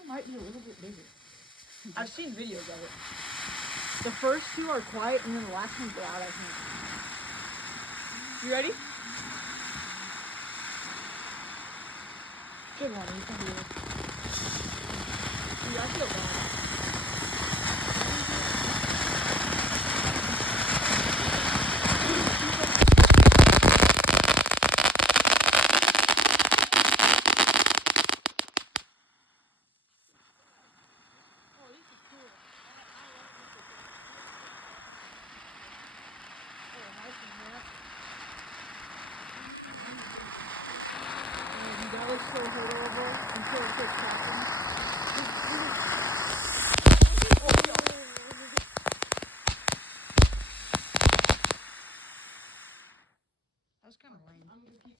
one might be a little bit bigger. I've seen videos of it. The first two are quiet, and then the last one's loud, I think. You ready? Good one, you can do it. Dude, I feel bad. So hurt over until it gets happened. That was kind of lame.